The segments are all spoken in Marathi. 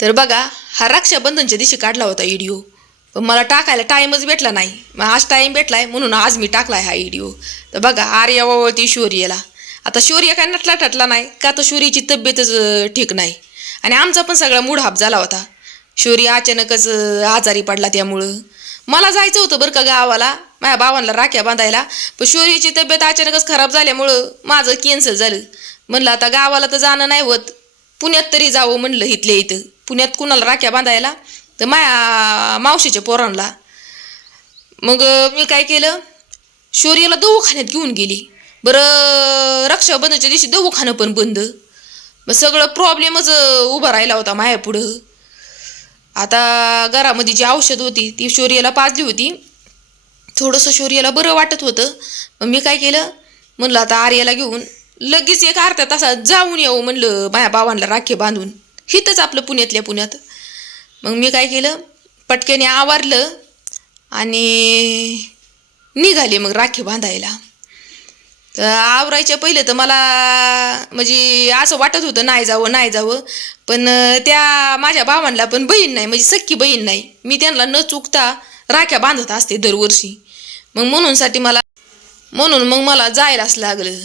तर बघा हा रक्षाबंधनच्या दिवशी काढला होता व्हिडिओ पण मला टाकायला टाईमच भेटला नाही. मग आज टाईम भेटला आहे म्हणून आज मी टाकला आहे हा व्हिडिओ तर बघा आर्या वळती शौर्यला. आता शौर्य काय नटला टटला नाही का तर शौर्यची तब्येतच ठीक नाही. आणि आमचा पण सगळा मूड हाप झाला होता. शौर्य अचानकच आजारी पडला त्यामुळं. मला जायचं होतं बरं का गावाला माझ्या भावांना राख्या बांधायला. पण शौर्यची तब्येत अचानकच खराब झाल्यामुळं माझं कॅन्सल झालं. म्हणलं आता गावाला तर जाणं नाही होत. पुण्यात तरी जावं म्हणलं इथल्या इथं. पुण्यात कुणाला राख्या बांधायला? तर माया मावशीच्या पोरांना मग मी काय केलं? शौर्याला दवाखान्यात घेऊन गेली. बरं रक्षाबंधनच्या दिवशी दवाखानं पण बंद. मग सगळं प्रॉब्लेमच उभा राहिला होता माया पुढं. आता घरामध्ये जी औषध होती ती शौर्याला पाजली होती. थोडंसं शौर्याला बरं वाटत होतं. मग मी काय केलं? म्हणलं आता आर्याला घेऊन लगेच एक अर्ध्या तासात जाऊन येऊ म्हणलं माझ्या भावांना राखे बांधून. हिथंच आपलं पुण्यातल्या पुण्यात. मग मी काय केलं? पटक्याने आवारलं आणि निघाले मग राखी बांधायला. तर आवरायच्या पहिले तर मला म्हणजे असं वाटत होतं नाही जावं नाही जावं. पण त्या माझ्या भावांना पण बहीण नाही म्हणजे सख्खी बहीण नाही. मी त्यांना न चुकता राख्या बांधत असते दरवर्षी. मग म्हणूनसाठी मला म्हणून मग मला जायलाच लागलं.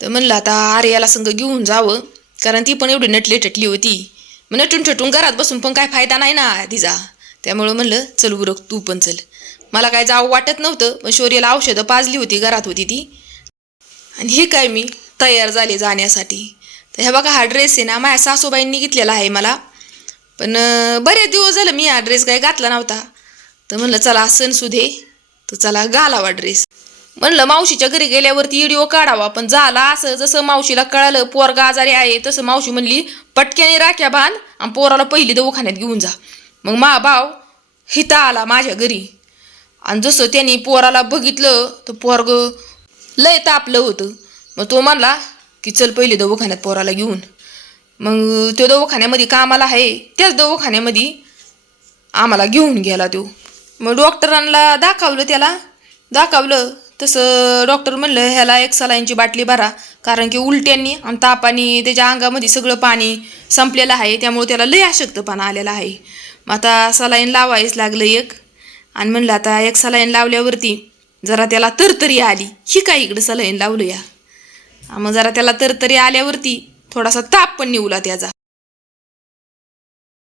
तर म्हणलं आता आर्याला संग घेऊन जावं. कारण ती पण एवढी नटली टटली होती. मग नटून ठटून घरात बसून पण काय फायदा नाही ना तिचा. त्यामुळं म्हणलं चल उरक तू पण चल. मला काय जावं वाटत नव्हतं पण शौर्याला औषधं पाजली होती घरात होती ती. आणि हे काय मी तयार झाले जाण्यासाठी. तर हे बघा हा ड्रेस आहे ना माझ्या सासूबाईंनी घेतलेला आहे मला. पण बरेच दिवस झालं मी हा ड्रेस काय घातला नव्हता. तर म्हणलं चला सण सुधे. तर चला घालावा ड्रेस म्हणलं मावशीच्या घरी गेल्यावरती व्हिडिओ काढावा. पण झाला असं जसं मावशीला कळालं पोरगा आजारी आहे तसं मावशी म्हणली पटक्याने राख्या बांध आणि पोराला पहिली दवाखान्यात घेऊन जा. मग मा भाव हिता आला माझ्या घरी. आणि जसं त्यांनी पोराला बघितलं तर पोरग लय तापलं होतं. मग तो म्हणला की चल पहिले दवाखान्यात पोराला घेऊन. मग तो दवाखान्यामध्ये कामाला आहे त्याच दवाखान्यामध्ये आम्हाला घेऊन गेला तो. मग डॉक्टरांना दाखवलं त्याला. दाखवलं तसं डॉक्टर म्हणलं ह्याला एक सलाईनची बाटली भरा. कारण की उलट्यांनी आणि तापानी त्याच्या अंगामध्ये सगळं पाणी संपलेलं आहे. त्यामुळे त्याला लय अशक्तपणा आलेला आहे. मग आता सलाईन लावायच लागलं एक. आणि म्हणलं आता एक सलाईन लावल्यावरती जरा त्याला तरतरी आली. ही काय इकडं सलाईन लावलं या मग जरा त्याला तरतरी आल्यावरती थोडासा ताप पण निवला त्याचा.